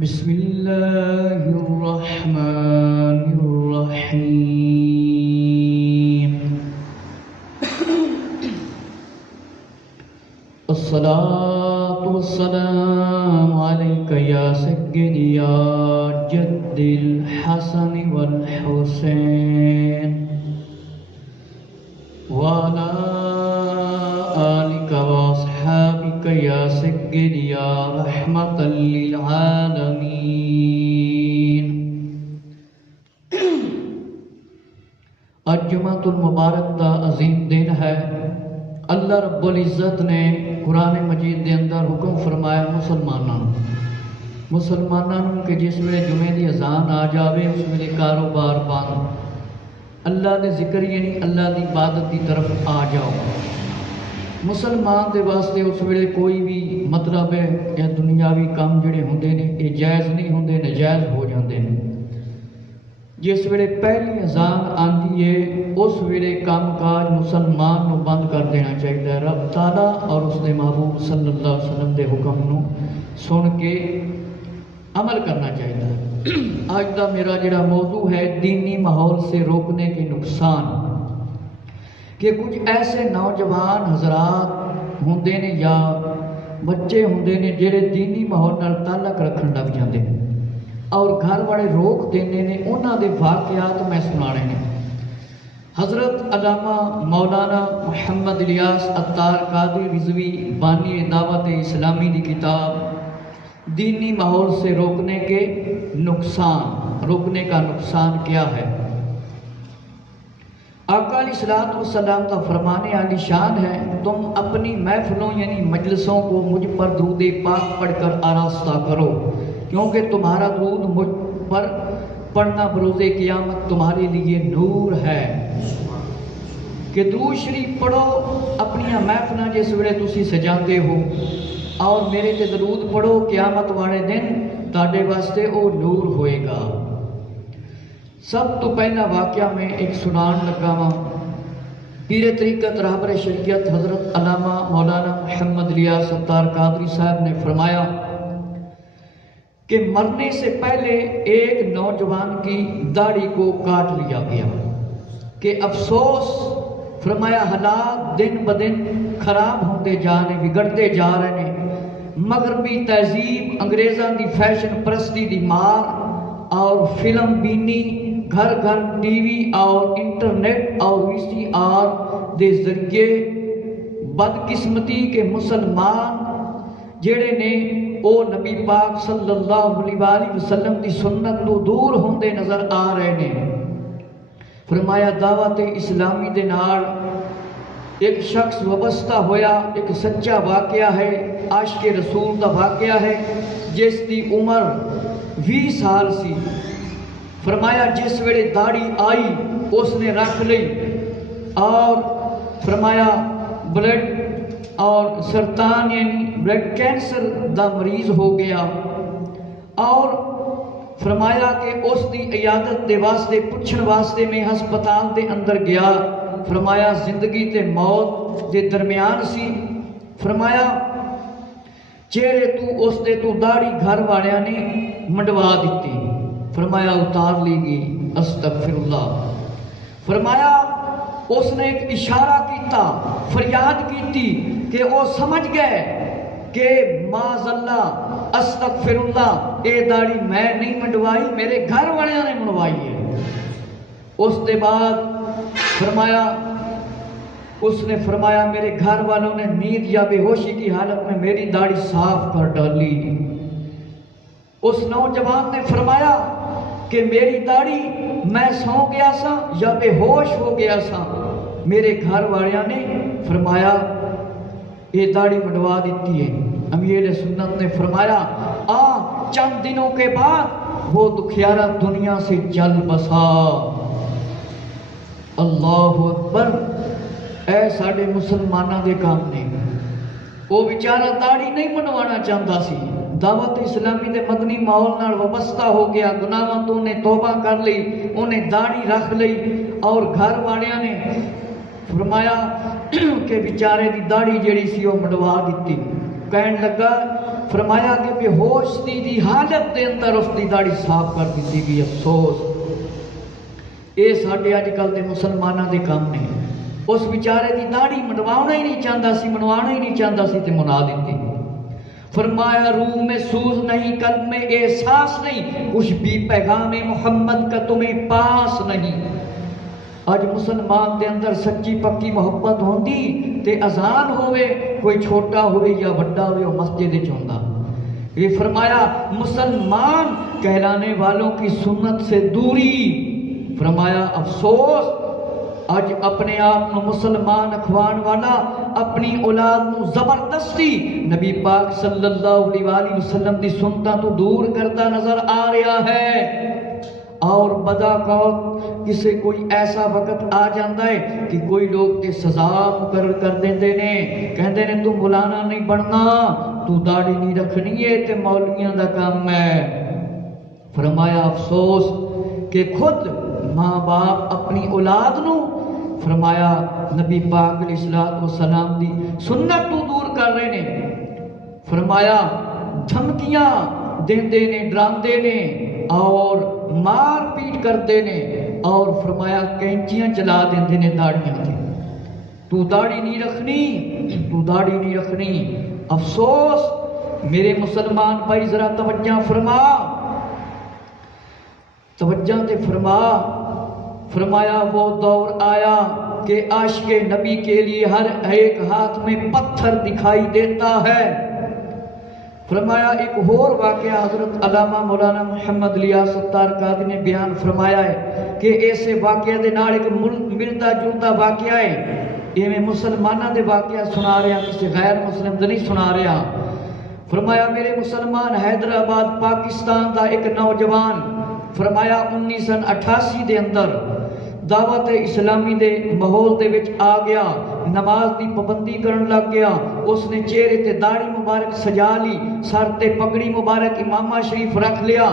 بسم اللہ الرحمن الرحیم الصلاة والسلام علیک یا سیدی یا جد الحسن والحسین وعلى آلك وأصحابك يا سيدي يا رحمة للعالمين۔ آج جمعۃ المبارک دا عظیم دن ہے۔ اللہ رب العزت نے قرآن مجید دے اندر حکم فرمایا مسلمانوں کہ جس ویلے جمعے دی اذان آ جاوے اس ویلے کاروبار بند، اللہ دے ذکر یعنی اللہ دی عبادت دی طرف آ جاؤ۔ مسلمان دے واسطے اس ویلے کوئی بھی مطلب ہے یا دنیاوی کام جڑے ہوندے نے یہ جائز نہیں ہوندے، ناجائز ہو جاندے نے۔ جس ویلے پہلی اذان آندی ہے اس ویلے کام کاج مسلمان نو بند کر دینا چاہیے، رب تعالیٰ اور اس دے محبوب صلی اللہ علیہ وسلم دے حکم نو سن کے عمل کرنا چاہیے۔ آج دا میرا جڑا موضوع ہے دینی ماحول سے روکنے کے نقصان، کہ کچھ ایسے نوجوان حضرات ہوندے نے یا بچے ہوندے نے جڑے دینی ماحول نال تعلق رکھن لگ جاندے نے اور گھر والے روک دیندے نے، انہاں دے واقعات میں سنانے نے۔ حضرت علامہ مولانا محمد الیاس عطار قادری رضوی بانی دعوت اسلامی دی کتاب دینی ماحول سے روکنے کے نقصان، روکنے کا نقصان کیا ہے۔ آقا علیہ الصلوۃ والسلام کا فرمانے عالی شان ہے، تم اپنی محفلوں یعنی مجلسوں کو مجھ پر درود پاک پڑھ کر آراستہ کرو، کیونکہ تمہارا درود مجھ پر پڑھنا بروز قیامت تمہارے لیے نور ہے۔ کہ درود شریف پڑھو اپنی محفلیں جس ویلے تسی سجاتے ہو، اور میرے تے درود پڑھو، قیامت والے دن تاڑے واسطے او نور ہوئے گا۔ سب تو پہلا واقعہ میں ایک سنان لگا ہوں۔ پیر طریقت رہبر شریعت حضرت علامہ مولانا محمد الیاس عطار قادری صاحب نے فرمایا کہ مرنے سے پہلے ایک نوجوان کی داڑھی کو کاٹ لیا گیا، کہ افسوس، فرمایا حالات دن بدن خراب ہوتے جا رہے، بگڑتے جا رہے ہیں۔ مغربی تہذیب، انگریزاں دی فیشن پرستی دی مار اور فلم بینی، گھر گھر ٹی وی اور انٹرنیٹ اور وی سی آر دے ذریعے بدقسمتی کے مسلمان جڑے نے او نبی پاک صلی اللہ علیہ وسلم دی سنت تو دور ہوندے نظر آ رہے نے۔ فرمایا دعوت اسلامی دے نال ایک شخص وابستہ ہویا، ایک سچا واقعہ ہے، عاشق رسول دا واقعہ ہے، جس دی عمر 20 سال سی۔ فرمایا جس ویلے داڑھی آئی اس نے رکھ لی، اور فرمایا بلڈ اور سرطان یعنی بلڈ کینسر دا مریض ہو گیا، اور فرمایا کہ اس دی عیادت دے واسطے پوچھن واسطے میں ہسپتال دے اندر گیا۔ فرمایا زندگی تے موت دے درمیان سی۔ فرمایا چہرے تو اس دے تو داڑھی گھر والیاں نے منڈوا دیتی، فرمایا اتار لی گئی، استغفر اللہ۔ فرمایا اس نے ایک اشارہ کیتا، فریاد کیتی کہ وہ سمجھ گئے کہ معاذ اللہ، استغفر اللہ، اے داڑھی میں نہیں منڈوائی، میرے گھر والیاں نے منڈوائی ہے۔ اس دے بعد فرمایا اس نے فرمایا میرے گھر والوں نے نیند یا بے ہوشی کی حالت میں میری داڑھی صاف کر ڈالی۔ اس نوجوان نے فرمایا کہ میری داڑھی میں سو گیا سا یا بے ہوش ہو گیا سا، میرے گھر والیاں نے فرمایا یہ داڑھی منڈوا دیتی ہے۔ امیر سنت نے فرمایا چند دنوں کے بعد وہ دکھیارا دنیا سے چل بسا۔ اللہ اکبر۔ اے ساڑے مسلمانہ دے کام نے، وہ بیچارہ داڑھی نہیں منڈوانا چاہتا سی، دعوت اسلامی دے مدنی ماحول نال وابستہ ہو گیا، گناہاں تو انہیں توبہ کر لی، انہیں داڑھی رکھ لی، اور گھر والیاں نے فرمایا کہ بیچارے دی داڑھی جیڑی سی وہ منڈوا دیتی۔ کہن لگا فرمایا کہ بے ہوش دی حالت دے اندر اس دی داڑھی صاف کر دیتی گئی. افسوس اے ساڈے اج کل دے مسلماناں دے کام نے. اس بیچارے دی داڑھی منڈوانا ہی نہیں چاہتا سی، منڈوانا ہی نہیں چاہتا سی تے منا دیتی. فرمایا روح میں سوز نہیں، قلب میں احساس نہیں، کچھ بھی پیغام محمد کا تمہیں پاس نہیں. اج مسلمان دے اندر سچی پکی محبت ہوندی تے اذان ہوئے، کوئی چھوٹا ہوئے یا بڑا ہوئے، وہ مسجد وچ ہوندا. یہ فرمایا مسلمان کہلانے والوں کی سنت سے دوری. فرمایا افسوس اج اپنے آپ نو مسلمان اکھوان والا اپنی اولاد نو زبردستی نبی پاک صلی اللہ علیہ وآلہ وسلم دی سنتاں تو دور کرتا نظر آ رہا ہے. اور بداقوت کسے کوئی ایسا وقت آ جاندہ ہے کہ کوئی لوگ تے سزا مقرر کر دیندے نے، کہندے نے تو مولانا نہیں بننا، تو داڑھی نہیں رکھنی ہے تے مولویاں دا کام ہے. فرمایا افسوس کہ خود ماں باپ اپنی اولاد نو فرمایا نبی پاک علیہ السلام دی سنت تو دور کر رہے نے. فرمایا دھمکیاں دیندے نے، ڈراندے نے اور مار پیٹ کرتے نے، اور فرمایا کینچیاں چلا دیندے نے داڑھیاں تے. تو داڑھی نہیں رکھنی، تو داڑھی نہیں رکھنی. افسوس میرے مسلمان بھائی ذرا توجہ فرما، توجہ تے فرما. فرمایا وہ دور آیا کہ عاشق نبی کے لیے ہر ایک ہاتھ میں پتھر دکھائی دیتا ہے. فرمایا ایک اور واقعہ حضرت علامہ مولانا محمد الیاس ستار قادری نے بیان فرمایا ہے کہ ایسے واقعہ دے نال ایک ملتا جلتا واقعہ ہے. یہ میں مسلمانہ دے واقعہ سنا رہا، کسی غیر مسلم دے نہیں سنا رہا. فرمایا میرے مسلمان حیدرآباد پاکستان دا ایک نوجوان فرمایا 1988 دے اندر دعوت اسلامی دے ماحول دے وچ آ گیا، نماز دی پابندی کرن لگ گیا. اس نے چہرے تے داڑھی مبارک سجا لی، سر تے پگڑی مبارک امامہ شریف رکھ لیا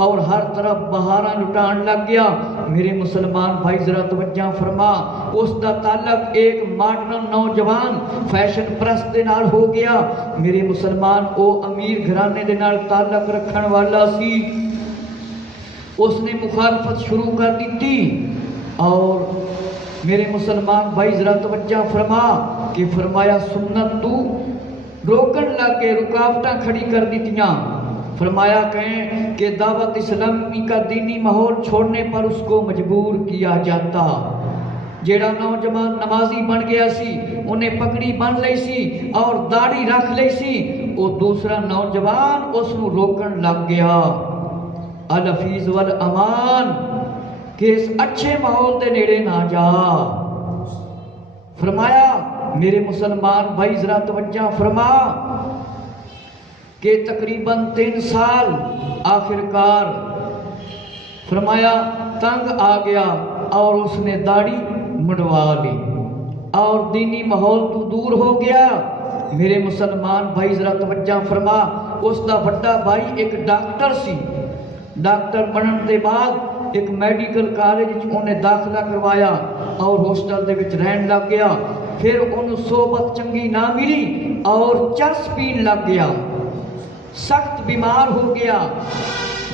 اور ہر طرف بہاراں لٹان لگ گیا. میرے مسلمان بھائی ذرا توجہ فرما، اس دا تعلق ایک ماڈرن نوجوان فیشن پرست دے نال ہو گیا. میرے مسلمان او امیر گھرانے دے نال تعلق رکھن والا سی. اس نے مخالفت شروع کر دیتی اور میرے مسلمان بھائی ذرا توجہ فرما کہ فرمایا سنت تو روکن لگ کے رکاوٹاں کھڑی کر دیتیاں. فرمایا کہیں کہ دعوت اسلامی کا دینی ماحول چھوڑنے پر اس کو مجبور کیا جاتا. جیڑا نوجوان نمازی بن گیا سی، انہیں پگڑی بن لئی سی اور داڑھی رکھ لئی سی، وہ دوسرا نوجوان اس نو روکن لگ گیا. الحفیظ والامان کہ اس اچھے ماحول دے نیڑے نہ جا. فرمایا میرے مسلمان بھائی ذرا توجہ فرما کہ تقریباً 3 سال آخرکار فرمایا تنگ آ گیا اور اس نے داڑھی منڈوا لی اور دینی ماحول تو دور ہو گیا. میرے مسلمان بھائی ذرا توجہ فرما، اس دا بڑا بھائی ایک ڈاکٹر سی. ڈاکٹر بنن دے بعد ایک میڈیکل کالج انہیں داخلہ کروایا اور ہاسٹل دے وچ رہن لگ گیا. پھر انہوں صحبت چنگی نہ ملی اور چرس پین لگ گیا، سخت بیمار ہو گیا.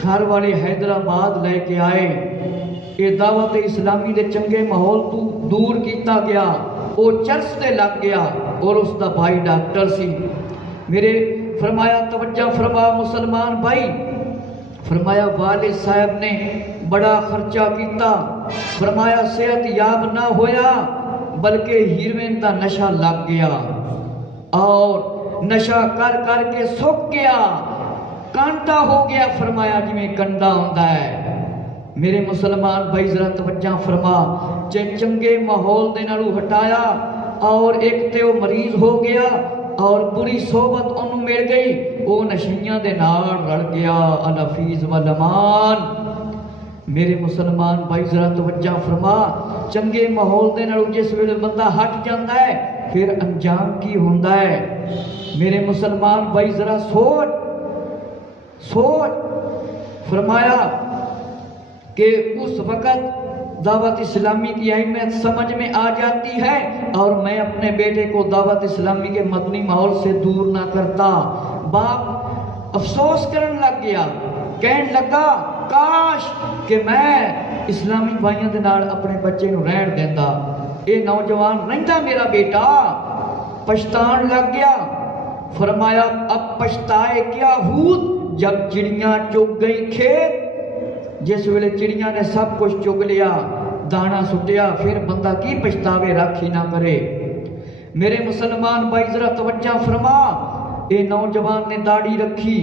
گھر والے حیدرآباد لے کے آئے. یہ دعوت اسلامی دے چنگے ماحول تو دور کیتا گیا، وہ چرس تے لگ گیا اور اس دا بھائی ڈاکٹر سی. میرے فرمایا توجہ فرما مسلمان بھائی، فرمایا والد صاحب نے بڑا خرچہ کیتا. فرمایا صحت یاب نہ ہویا بلکہ ہیروین دا نشہ لگ گیا اور نشہ کر کر کے سک گیا، کانٹا ہو گیا. فرمایا جی میں کنڈا ہوندہ ہے. میرے مسلمان بھائی ذرا توجہ فرما، چنگے ماحول دے نالو ہٹایا اور ایک تے وہ مریض ہو گیا اور بری صحبت انہوں مل گئی، وہ نشیاں دے نال رڑ گیا. الحفیظ والامان. میرے مسلمان بھائی ذرا توجہ فرما، چنگے ماحول دے نالو جس ویلے بندہ ہٹ جاندہ ہے پھر انجام کی ہوندہ ہے. میرے مسلمان بھائی ذرا سوچ. فرمایا کہ اس وقت دعوت اسلامی کی اہمیت سمجھ میں آ جاتی ہے اور میں اپنے بیٹے کو دعوت اسلامی کے مدنی ماحول سے دور نہ کرتا۔ باپ افسوس کرنے لگ گیا، کہنے لگا کاش کہ میں اسلامی بھائیوں دے نال اپنے بچے نو رہن دیندا، اے نوجوان رہندا میرا بیٹا۔ پچھتان لگ گیا، فرمایا اب پچھتائے کیا ہود جب چڑیاں چگ گئی کھیت۔ جس ویلے چڑیاں نے سب کچھ چگ لیا، دانا سٹیا، پھر بندہ کی پچھتاوے راکھی نہ کرے۔ میرے مسلمان بھائی ذرا توجہ فرما، اے نوجوان نے داڑھی رکھی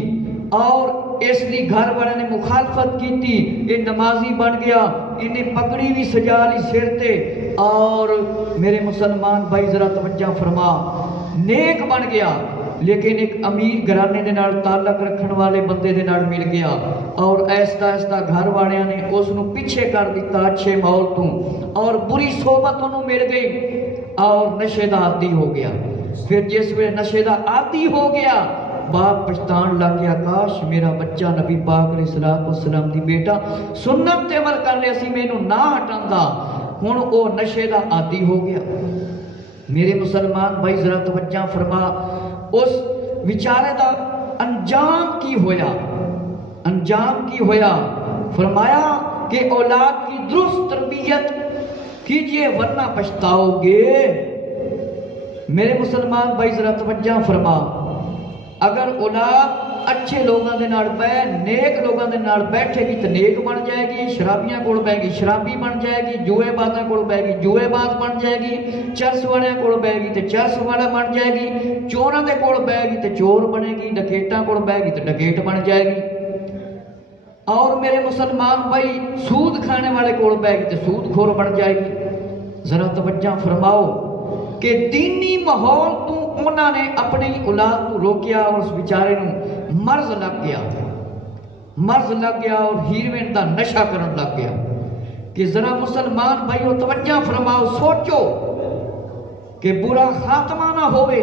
اور اس دی گھر والے نے مخالفت کی تھی، یہ نمازی بن گیا، انہیں پگڑی بھی سجا لی سر تے، اور میرے مسلمان بھائی ذرا توجہ فرما، نیک بن گیا، لیکن ایک امیر گھرانے دے نال تعلق رکھن والے بندے دے نال مل گیا، اور ایستا ایستا گھر والیاں نے اس نو پیچھے کر دیتا اچھے ماحول تو، اور بری صحبت انہوں مل گئی اور نشے دا عادی ہو گیا۔ پھر جس ویلے نشے دا عادی ہو گیا، باپ پچھتان لگ گیا کاش میرا بچہ نبی پاک علیہ السلام دی بیٹا سنت تے عمل کر لیا سی، مینوں نہ ہٹاندا، ہن او نشے دا عادی ہو گیا۔ میرے مسلمان بھائی ذرا توجہ فرما، اس بیچارے دا انجام کی ہویا، انجام کی ہویا؟ فرمایا کہ اولاد کی درست تربیت کیجئے ورنہ پچھتاؤ گے۔ میرے مسلمان بھائی ذرا توجہ فرما، اگر اولاد اچھے لوگوں دے نال بہ نیک لوگوں دے نال بیٹھے گی تو نیک بن جائے گی، شرابیاں کول بہ گی شرابی بن جائے گی، جوئے بازاں کول بہ گی جوئے باز بن جائے گی، چرس والے کول بہ گی تو چرس والا بن جائے گی، چوراں دے کول بہ گی تو چور بنے گی، ڈکیٹاں کول بہ گی تو ڈکیٹ بن جائے گی، اور میرے مسلمان بھائی سود کھانے والے کول بہ گی تو سود خور بن جائے گی۔ ذرا توجہ فرماؤ کہ دینی ماحول تو انہوں نے اپنی اولاد کو روکیا، اور اس بیچارے نو مرض لگ گیا اور ہیروین دا نشہ کرن لگ گیا۔ کہ ذرا مسلمان بھائیو توجہ فرماؤ، سوچو کہ برا خاتمہ نہ ہوئے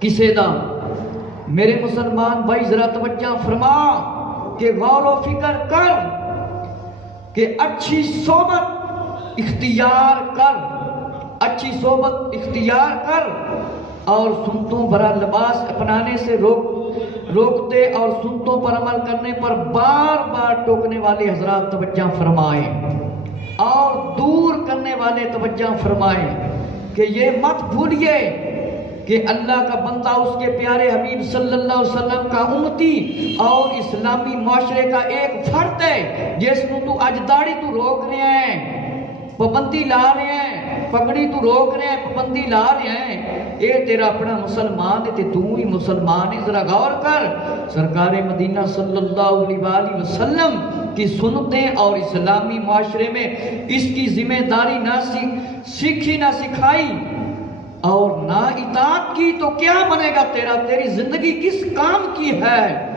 کسے دا۔ میرے مسلمان بھائی ذرا توجہ فرما کہ غور و فکر کر کہ اچھی صحبت اختیار کر، اچھی صحبت اختیار کر، اور سنتوں بھرا لباس اپنانے سے روکتے اور سنتوں پر عمل کرنے پر بار بار ٹوکنے والے حضرات توجہ فرمائیں، اور دور کرنے والے توجہ فرمائیں کہ یہ مت بھولیے کہ اللہ کا بندہ اس کے پیارے حبیب صلی اللہ علیہ وسلم کا امتی اور اسلامی معاشرے کا ایک فرد ہے، جس کو تو اج داڑھی تو روک رہے ہیں، پابندی لا رہے ہیں، پگڑی تو روک رہے ہیں، پابندی لا رہے ہیں، اے تیرا اپنا مسلمان ہے تے تو ہی مسلمان ہے۔ ذرا غور کر، سرکار مدینہ صلی اللہ علیہ وسلم کی سنتیں اور اسلامی معاشرے میں اس کی ذمہ داری نہ سیکھی نہ سکھائی اور نہ اطاعت کی تو کیا بنے گا تیرا؟ تیری زندگی کس کام کی ہے؟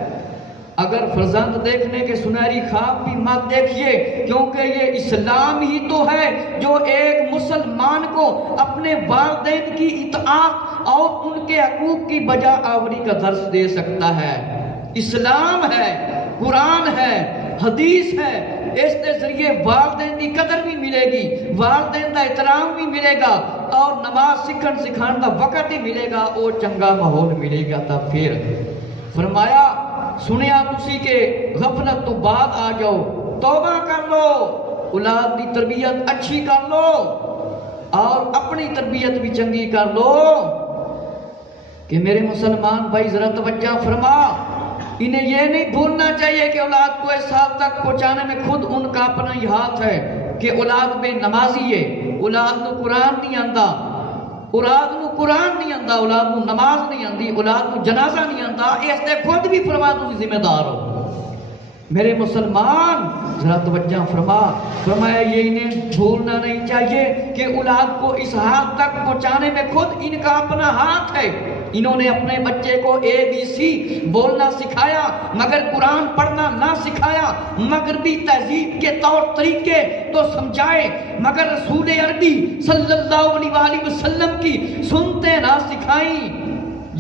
اگر فرزند دیکھنے کے سنہری خواب بھی مت دیکھیے، کیونکہ یہ اسلام ہی تو ہے جو ایک مسلمان کو اپنے والدین کی اطاعت اور ان کے حقوق کی بجا آوری کا درس دے سکتا ہے۔ اسلام ہے، قرآن ہے، حدیث ہے، اس کے ذریعے والدین کی قدر بھی ملے گی، والدین کا احترام بھی ملے گا، اور نماز سکھن سکھان کا وقت ہی ملے گا، اور چنگا ماحول ملے گا۔ تب پھر فرمایا سنیا تسی کہ غفلت تو بعد آ جاؤ، توبہ کر لو، اولاد دی تربیت اچھی کر لو اور اپنی تربیت بھی چنگی کر لو۔ کہ میرے مسلمان بھائی ذرا توجہ فرما، انہیں یہ نہیں بھولنا چاہیے کہ اولاد کو اس حد تک پہنچانے میں خود ان کا اپنا ہی ہاتھ ہے کہ اولاد بے نمازی ہے، اولاد کو قرآن نہیں آندا، اولاد نو قرآن نہیں آندا، اولاد نو نماز نہیں آندی، اولاد نو جنازہ نہیں آندا، اس دے خود بھی فرما تم ذمہ دار ہو۔ میرے مسلمان ذرا توجہ فرما، فرمایا یہ انہیں بھولنا نہیں چاہیے کہ اولاد کو اس حد تک پہنچانے میں خود ان کا اپنا ہاتھ ہے۔ انہوں نے اپنے بچے کو ABC بولنا سکھایا مگر قرآن پڑھنا نہ سکھایا، مغربی تہذیب کے طور طریقے تو سمجھائے مگر رسول عربی صلی اللہ علیہ وسلم کی سنتے نہ سکھائیں۔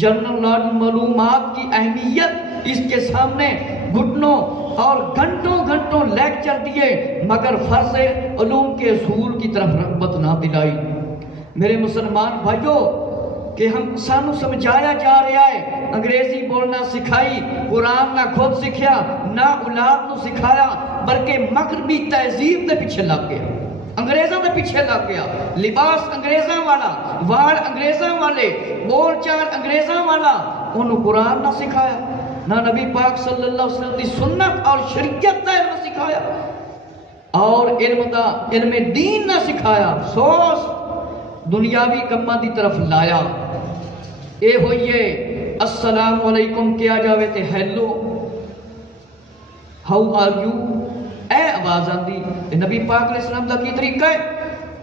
جنرل معلومات کی اہمیت اس کے سامنے گھٹنوں اور گھنٹوں گھنٹوں لیکچر دیے مگر فرض علوم کے اصول کی طرف رغبت نہ دلائی۔ میرے مسلمان بھائیوں کہ ہم سانو سمجھایا جا رہا ہے، انگریزی بولنا سکھائی، قرآن نہ خود سکھیا نہ اولاد نو سکھایا، بلکہ مغربی تہذیب دے پیچھے لگ گیا، انگریزوں دے پیچھے لگ گیا، لباس انگریزاں والا، وال انگریزاں والے، بول چال انگریزاں والا، انہوں قرآن نہ سکھایا، نہ نبی پاک صلی اللہ علیہ وسلم کی سنت اور شریعت دا علم سکھایا، اور علم دین نہ سکھایا، افسوس دنیاوی کماں دی طرف لایا۔ اے ہوئیے السلام علیکم کیا جاوے تے ہیلو، ہاؤ آر یو، اے آواز آندی، نبی پاک علیہ السلام دا کی طریقہ ہے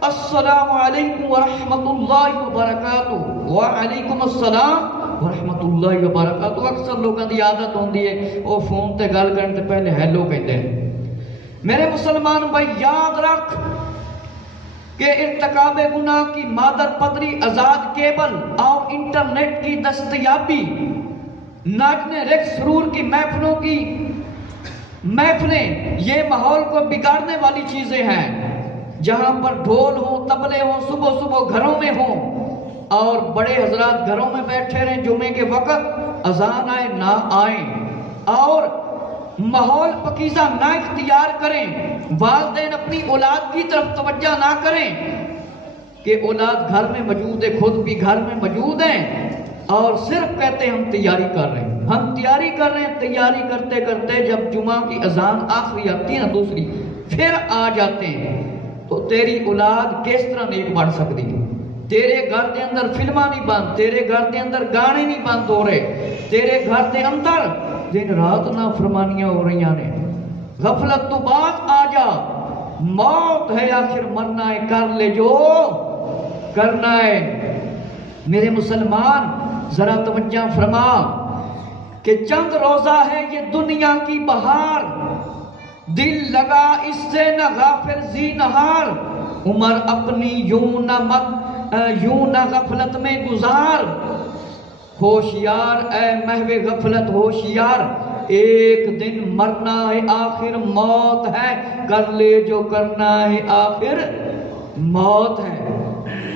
السلام علیکم ورحمت اللہ وبرکاتہ، وعلیکم السلام ورحمت اللہ وبرکاتہ۔ اکثر لوگوں دی عادت ہوندی ہے وہ فون تے گل کرن تے پہلے ہیلو کہتے ہیں۔ میرے مسلمان بھائی یاد رکھ کہ ارتکاب گناہ کی مادر پدری آزاد کیبل اور انٹرنیٹ کی دستیابی، ناچنے رقص سرور کی محفلیں یہ ماحول کو بگاڑنے والی چیزیں ہیں، جہاں پر ڈھول ہوں، طبلے ہوں، صبح صبح گھروں میں ہوں اور بڑے حضرات گھروں میں بیٹھے رہیں، جمعے کے وقت اذان آئے نہ آئیں، اور ماحول پکیزہ نہ اختیار کریں، والدین اپنی اولاد کی طرف توجہ نہ کریں کہ اولاد گھر میں موجود ہے، خود بھی گھر میں موجود ہیں، اور صرف کہتے ہیں ہم تیاری کر رہے ہیں، ہم تیاری کر رہے ہیں، تیاری کرتے کرتے جب جمعہ کی اذان آخری آتی ہے نا دوسری، پھر آ جاتے ہیں، تو تیری اولاد کس طرح نیک بن سکتی ہے؟ تیرے گھر دے اندر فلماں نہیں بند، تیرے گھر دے اندر گانے نہیں بند ہو رہے، تیرے گھر دے اندر دن رات نہ فرمانیاں ہو رہی ہیں، غفلت تو باز آ جا، موت ہے آخر مرنا ہے، کر لے جو کرنا ہے۔ میرے مسلمان ذرا توجہ فرما کہ چند روزہ ہے یہ دنیا کی بہار، دل لگا اس سے نہ غافل زی نہار، عمر اپنی یوں نہ غفلت میں گزار، ہوشیار اے محو غفلت ہوشیار، ایک دن مرنا ہے آخر موت ہے، کر لے جو کرنا ہے آخر موت ہے۔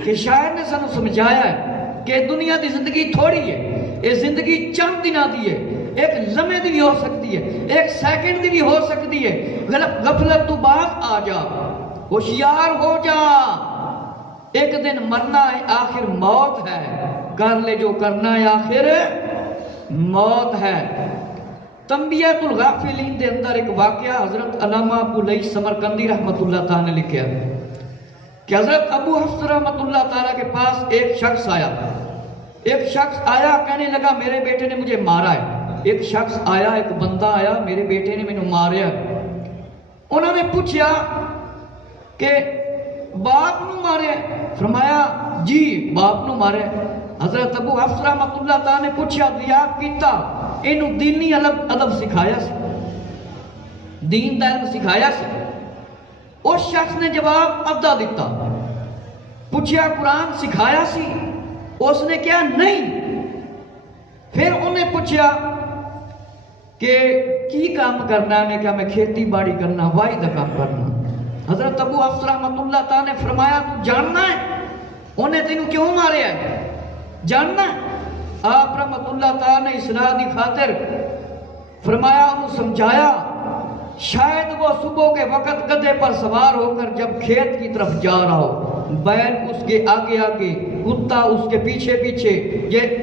کہ شاعر نے سانو سمجھایا ہے کہ دنیا دی زندگی تھوڑی ہے، یہ زندگی چند دنوں دی ہے، ایک لمحے دی بھی ہو سکتی ہے، ایک سیکنڈ دی بھی ہو سکتی ہے، غفلت تو باز آ جا، ہوشیار ہو جا، ایک دن مرنا ہے آخر موت ہے، کر لے جو کرنا ہے آخر موت ہے۔ تنبیہۃ الغافلین دے اندر ایک واقعہ حضرت علامہ ابو لیث سمرقندی رحمۃ اللہ تعالیٰ نے لکھا ہے کہ حضرت ابو حفص رحمۃ اللہ تعالیٰ کے پاس ایک شخص آیا کہنے لگا میرے بیٹے نے مجھے مارا ہے، ایک شخص آیا، ایک بندہ آیا، میرے بیٹے نے مجھے ماریا۔ انہوں نے پوچھا کہ باپ نو مارے؟ فرمایا جی باپ نو مارے۔ حضرت ابو حفص رحمۃ اللہ تعالیٰ نے پوچھا دیا کیتا، اینو دینی ادب سکھایا سی، دین دا علم سکھایا سی؟ اس شخص نے جواب ادا دیتا۔ پوچھا قرآن سکھایا سی؟ اس نے کہا نہیں۔ پھر انہیں پوچھا کہ کی کام کرنا ہے؟ کہا میں کھیتی باڑی کرنا، وائی دا کام کرنا۔ حضرت ابو حفص رحمۃ اللہ تعالیٰ نے فرمایا تو جاننا ہے انہیں تینوں کیوں مارے ہے؟ جاننا ہے؟ آپ رحمت اللہ تعالیٰ نے اصلاح دی خاطر فرمایا، انہوں سمجھایا، شاید وہ صبح کے وقت گدھے پر سوار ہو کر جب کھیت کی طرف جا رہا ہو، بیل اس کے آگے آگے، کتا اس کے پیچھے پیچھے،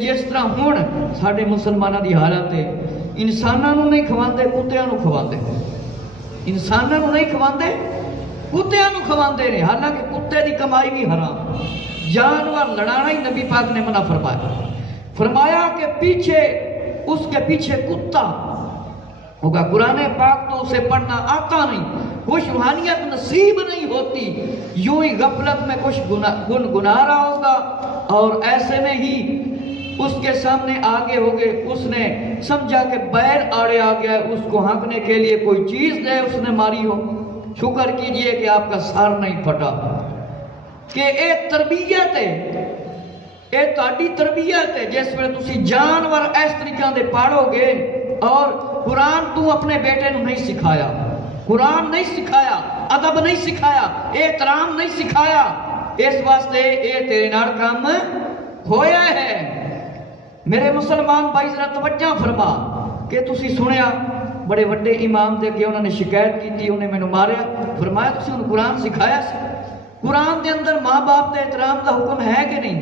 جس طرح ہون ساڑھے مسلمانہ دی حالت ہے، انسانوں نہیں کھواندے، کتیاں نو کھواندے، انسانوں نہیں کھواندے، کتیاں نو کھواندے نے، حالانکہ کتے دی کمائی بھی حرام، جانور لڑانا ہی نبی پاک نے منع فرمایا کہ پیچھے اس کے پیچھے کتا ہوگا، قرآن پاک تو اسے پڑھنا آتا نہیں، کچھ روحانیت نصیب نہیں ہوتی، یوں ہی غفلت میں کچھ گنگنا رہا ہوگا، اور ایسے میں ہی اس کے سامنے آگے ہو گئے، اس نے سمجھا کہ بیر آڑے آ گیا، اس کو ہانکنے کے لیے کوئی چیز دے اس نے ماری ہو، شکر کیجئے کہ آپ کا سر نہیں پھٹا۔ کہ اے تربیت ہے، اے تہاڈی تربیت ہے، جس میں تسی جانور اس طریقے دے پاڑو گے اور قرآن تو اپنے بیٹے نو نہیں سکھایا، قرآن نہیں سکھایا، ادب نہیں سکھایا، احترام نہیں سکھایا، اس واسطے اے تیرے نال کام ہویا ہے۔ میرے مسلمان بھائی ذرا توجہ فرما کہ تسی سنیا بڑے وڈے امام دے کے انہوں نے شکایت کی تھی، انہیں مینوں ماریا، فرمایا تسی انہوں قرآن سکھایا سی؟ قرآن دے اندر ماں باپ دے احترام دا حکم ہے کہ نہیں؟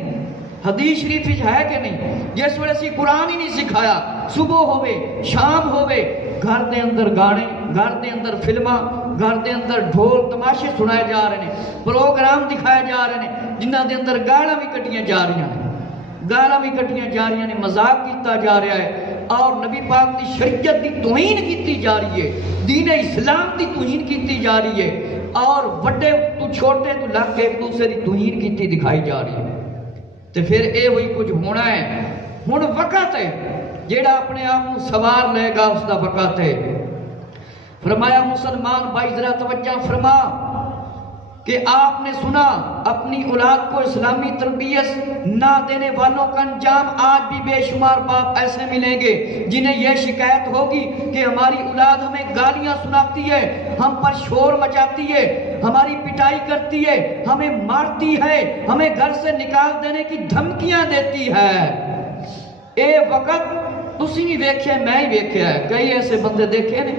حدیث شریف ہے کہ نہیں؟ جس ویلے سی قرآن ہی نہیں سکھایا، صبح ہوئے شام ہوئے گھر دے اندر گانے، گھر دے اندر فلماں، گھر دے اندر ڈھول تماشے سنائے جا رہے ہیں، پروگرام دکھائے جا رہے ہیں جنہ دے اندر گالاں بھی کٹیاں جا رہی ہیں، گالاں بھی کٹیاں جا رہی ہیں، مذاق کیتا جا رہا ہے، اور نبی پاک دی شریعت دی توہین کیتی جا رہی ہے، دین اسلام دی توہین کیتی جا رہی ہے، اور بڑے تو چھوٹے تو لگ کے ایک دوسرے دی توہین کیتی دکھائی جا رہی ہے۔ تو پھر اے وہی کچھ ہونا ہے۔ ہن وقت ہے جیڑا اپنے آپ کو سوار لے گا، اس دا وقت ہے۔ فرمایا مسلمان بھائی ذرا توجہ فرما کہ آپ نے سنا اپنی اولاد کو اسلامی تربیت نہ دینے والوں کا انجام آج بھی بے شمار باپ ایسے ملیں گے جنہیں یہ شکایت ہوگی کہ ہماری اولاد ہمیں گالیاں سناتی ہے، ہم پر شور مچاتی ہے، ہماری پٹائی کرتی ہے، ہمیں مارتی ہے، ہمیں گھر سے نکال دینے کی دھمکیاں دیتی ہے۔ اے وقت تسی بھی ویکھیا، میں ہی ویکھیا ہے، کئی ایسے بندے دیکھے نے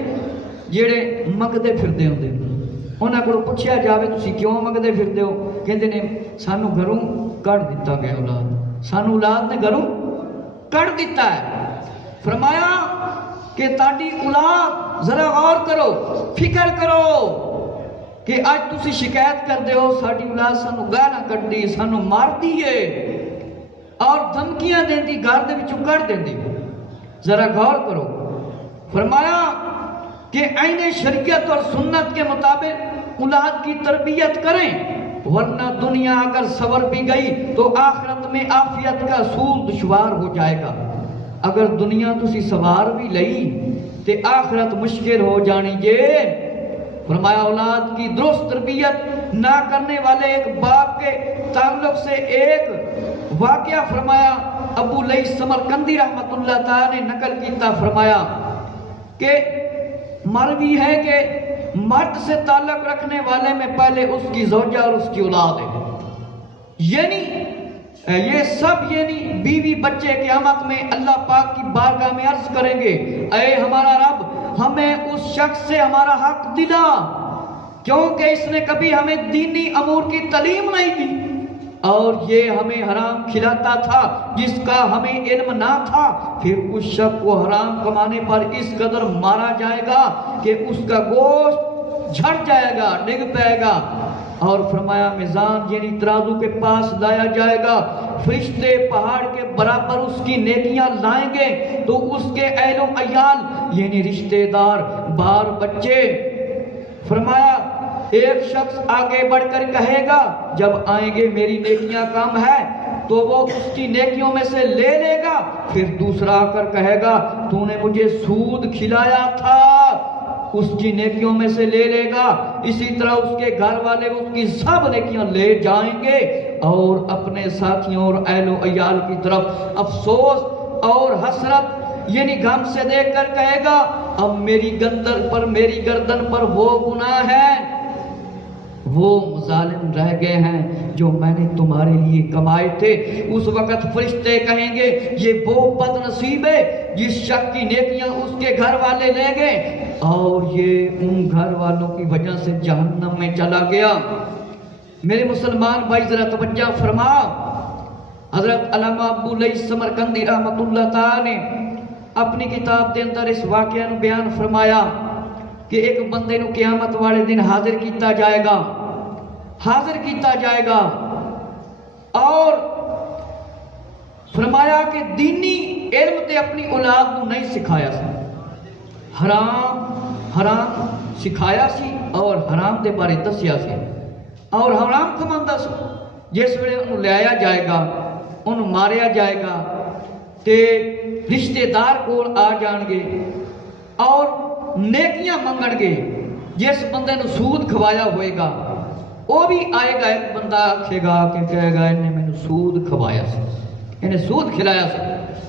جیڑے منگدے پھردے ہوندے، انہاں کو پوچھیا جاوے تسی کیوں منگدے پھردے ہو؟ کہندے نے سانو گھروں کڈ دتا گیا اولاد، سانو اولاد نے گھروں کڈ دیتا ہے۔ فرمایا کہ تاڈی اولاد ذرا غور کرو، فکر کرو کہ آج تسی شکایت کر دے ہو ساڈی اولاد سانو گالاں کڈی، سانو مارتی ہے اور دھمکیاں دیندی، گھر دے وچوں کڈ دیندی، ذرا غور کرو۔ فرمایا کہ عین شریعت اور سنت کے مطابق اولاد کی تربیت کریں، ورنہ دنیا اگر سور بھی گئی تو آخرت میں عافیت کا اصول دشوار ہو جائے گا۔ اگر دنیا تسی سوار بھی لئی تے آخرت مشکل ہو جانی جے۔ فرمایا اولاد کی درست تربیت نہ کرنے والے ایک باپ کے تعلق سے ایک واقعہ فرمایا ابو لیث سمرقندی رحمت اللہ تعالی نے نقل کیتا، فرمایا کہ مروی ہے کہ مرد سے تعلق رکھنے والے میں پہلے اس کی زوجہ اور اس کی اولاد ہے، یعنی یہ سب یعنی بیوی بچے قیامت میں اللہ پاک کی بارگاہ میں عرض کریں گے، اے ہمارا رب ہمیں اس شخص سے ہمارا حق دلا کیونکہ اس نے کبھی ہمیں دینی امور کی تعلیم نہیں دی اور یہ ہمیں حرام کھلاتا تھا جس کا ہمیں علم نہ تھا، پھر اس شخص کو حرام کمانے پر اس قدر مارا جائے گا کہ اس کا گوشت جھڑ جائے گا، ڈگ پائے گا، اور فرمایا میزان یعنی ترازو کے پاس لایا جائے گا، فرشتے پہاڑ کے برابر اس کی نیکیاں لائیں گے تو اس کے اہل و عیال یعنی رشتہ دار، بار بچے، فرمایا ایک شخص آگے بڑھ کر کہے گا جب آئیں گے میری نیکیاں کم ہے تو وہ اس کی نیکیوں میں سے لے لے گا، پھر دوسرا آ کر کہے گا تو نے مجھے سود کھلایا تھا، اس کی نیکیوں میں سے لے لے گا، اسی طرح اس کے گھر والے اس کی سب نیکیاں لے جائیں گے اور اپنے ساتھیوں اور اہل و عیال کی طرف افسوس اور حسرت یعنی غم سے دیکھ کر کہے گا اب میری گردن پر وہ گناہ ہے، وہ مظالم رہ گئے ہیں جو میں نے تمہارے لیے کمائے تھے۔ اس وقت فرشتے کہیں گے یہ وہ بد نصیب ہے جس شخص کی نیکیاں اس کے گھر والے لے گئے اور یہ ان گھر والوں کی وجہ سے جہنم میں چلا گیا۔ میرے مسلمان بھائی ذرا توجہ فرما، حضرت علامہ ابو لیث سمرقندی رحمت اللہ تعالی نے اپنی کتاب کے اندر اس واقعہ نو بیان فرمایا کہ ایک بندے نو قیامت والے دن حاضر کیتا جائے گا اور فرمایا کہ دینی علم تے اپنی اولاد نو نہیں سکھایا سی، حرام سکھایا سی اور حرام دے بارے دسیا سی اور حرام کماندا سی۔ جس ویلے انہوں لے آیا جائے گا، انہوں ماریا جائے گا تے رشتہ دار کول آ جان گے اور نیکیاں منگن گے، جس بندے نو سود کھوایا ہوئے گا وہ بھی آئے گا، ایک بندہ آکھے گا کہ کہے گا انہیں میں نے سود کھوایا سی، انہیں سود کھلایا سی،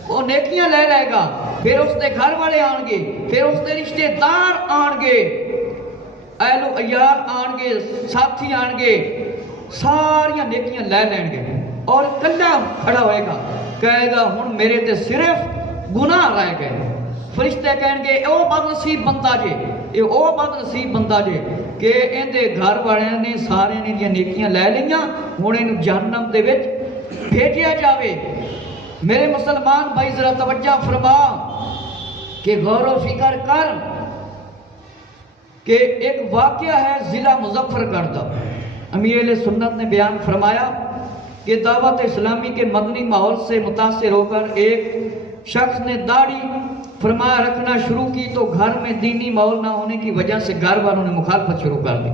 وہ نیکیاں لے لے گا، پھر اس دے گھر والے آن گے، پھر اس دے رشتے دار آن گے، اہل و عیال آن گے، ساتھی آن گے، ساریاں نیکیاں لے لین گے، اور کلہ کھڑا ہوئے گا، کہے گا ہن میرے تے صرف گناہ رہ گئے۔ فرشتے کہیں گے او بد نصیب بندہ جے، اے او بد نصیب بندہ جے کہ ان دے گھر والے نے سارے نے دیا نیکیاں لے لیاں، ہن انہوں جہنم دے وچ بھیجیا جاوے۔ میرے مسلمان بھائی ذرا توجہ فرما کہ غور و فکر کر کہ ایک واقعہ ہے ضلع مظفرگڑھ کا۔ امیر اہل سنت نے بیان فرمایا کہ دعوت اسلامی کے مدنی ماحول سے متاثر ہو کر ایک شخص نے داڑھی فرمایا رکھنا شروع کی تو گھر میں دینی ماحول نہ ہونے کی وجہ سے گھر والوں نے مخالفت شروع کر دی۔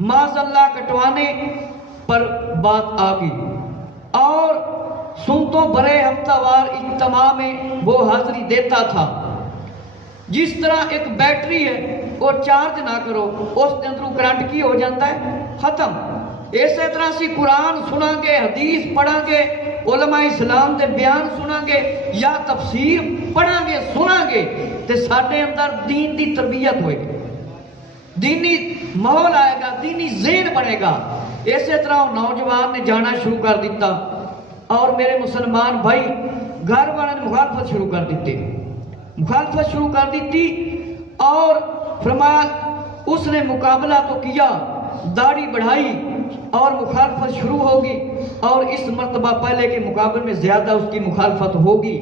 معاذ اللہ کٹوانے پر بات آ گئی اور سنتوں بڑے ہفتہ وار اجتماع میں وہ حاضری دیتا تھا۔ جس طرح ایک بیٹری ہے وہ چارج نہ کرو اس کے اندروں کرنٹ کی ہو جاتا ہے ختم، اسی طرح سی قرآن سنا گے، حدیث پڑھا گے، علماء اسلام دے بیان سنا گے یا تفسیر پڑھا گے سنا گے تے ساڈے اندر دین دی تربیت ہوئے گی، دینی ماحول آئے گا، دینی ذہن بنے گا۔ اسی طرح نوجوان نے جانا شروع کر دیتا اور میرے مسلمان بھائی گھر والوں نے مخالفت شروع کر دیتی، مخالفت شروع کر دیتی اور فرمایا اس نے مقابلہ تو کیا، داڑھی بڑھائی اور مخالفت شروع ہوگی اور اس مرتبہ پہلے کے مقابلے میں زیادہ اس کی مخالفت ہوگی۔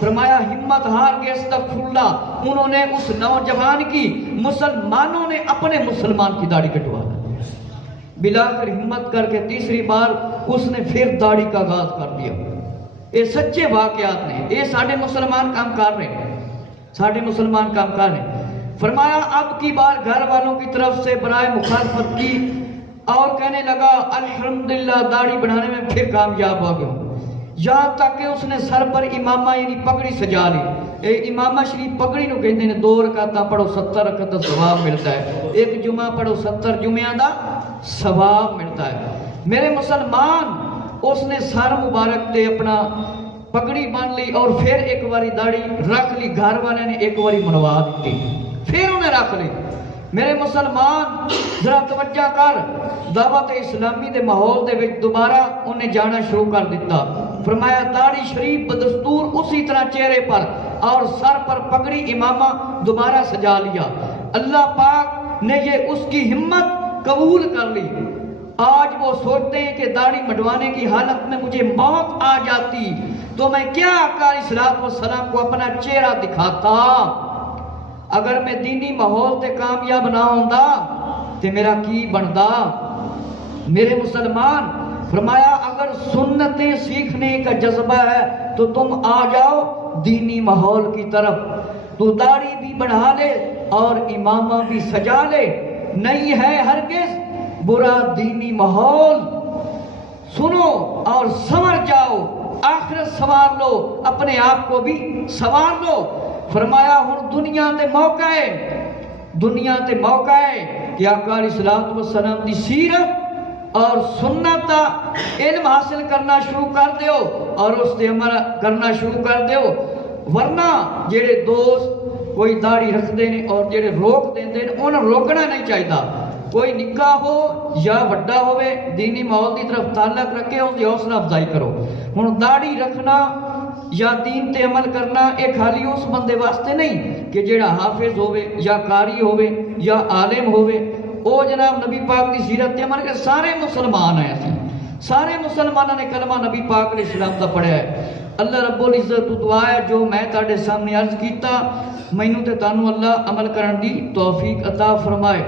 فرمایا ہمت ہار کے استغفر اللہ، انہوں نے اس نوجوان کی مسلمانوں نے اپنے مسلمان کی داڑھی کٹوا دی۔ بلا کر ہمت کر کے تیسری بار اس نے پھر داڑھی کا آغاز کر دیا۔ یہ سچے واقعات نے، یہ ساڑھے مسلمان کام کر رہے ہیں، ساڑھے مسلمان کام کر رہے ہیں۔ فرمایا اب کی بار گھر والوں کی طرف سے برائے مخالفت کی اور کہنے لگا الحمدللہ داڑھی بڑھانے میں پھر کامیاب ہو گیا، یہاں تک کہ اس نے سر پر امامہ یعنی پگڑی سجا لی۔ امامہ شریف پگڑی نو کہتے ہیں 2 رکعتاں پڑھو 70 رکعت دا ثواب ملتا ہے، ایک جمعہ پڑھو 70 جمعہ دا ثواب ملتا ہے۔ میرے مسلمان اس نے سر مبارک تے اپنا پگڑی بن لی اور پھر ایک باری داڑھی رکھ لی، گھر والے نے ایک باری منوا دی، پھر انہیں رکھ لی۔ میرے مسلمان ذرا توجہ کر، دعوت اسلامی دے ماحول دے وچ دوبارہ انہیں جانا شروع کر دیتا۔ فرمایا داڑھی شریف بدستور اسی طرح چہرے پر اور سر پر پگڑی امامہ دوبارہ سجا لیا۔ اللہ پاک نے یہ اس کی ہمت قبول کر لی۔ آج وہ سوچتے ہیں کہ داڑھی مڈوانے کی حالت میں مجھے موت آ جاتی تو میں کیا آقا علیہ الصلوۃ والسلام کو اپنا چہرہ دکھاتا، اگر میں دینی ماحول تے کامیاب نہ ہوندا تے میرا کی بندا۔ میرے مسلمان فرمایا اگر سنتیں سیکھنے کا جذبہ ہے تو تم آ جاؤ دینی ماحول کی طرف، تو داڑھی بھی بڑھا لے اور امامہ بھی سجا لے، نہیں ہے ہرگز برا دینی ماحول۔ سنو اور سنور جاؤ، آخرت سنوار لو، اپنے آپ کو بھی سنوار لو۔ فرمایا ہن دنیا تے موقع ہے، دنیا تے موقع ہے کہ آقا علیہ الصلوۃ والسلام دی سیرت اور سنت دا علم حاصل کرنا شروع کر دیو اور اس تے عمل کرنا شروع کر دیو، ورنہ جڑے دوست کوئی داڑھی رکھ دینے اور جڑے روک دیندے انہوں روکنا نہیں چاہیے۔ کوئی نکاح ہو یا وڈا ہوئے دینی ماحول کی طرف تعلق رکھے اس کی حوصلہ افزائی کرو۔ ہن داڑھی رکھنا یا دین تے عمل کرنا ایک خالی اس بندے واسطے نہیں کہ جڑا حافظ ہوئے یا قاری ہوئے یا عالم ہوئے، او جناب نبی پاک کی سیرت تے عمل کے سارے مسلمان ہیں، سارے مسلمانوں نے کلمہ نبی پاک علیہ السلام دا پڑھیا ہے۔ اللہ رب العزت تو دعا ہے جو میں تاڑے سامنے عرض کیتا، مینوں تے تانوں اللہ عمل کرن دی توفیق عطا فرمائے۔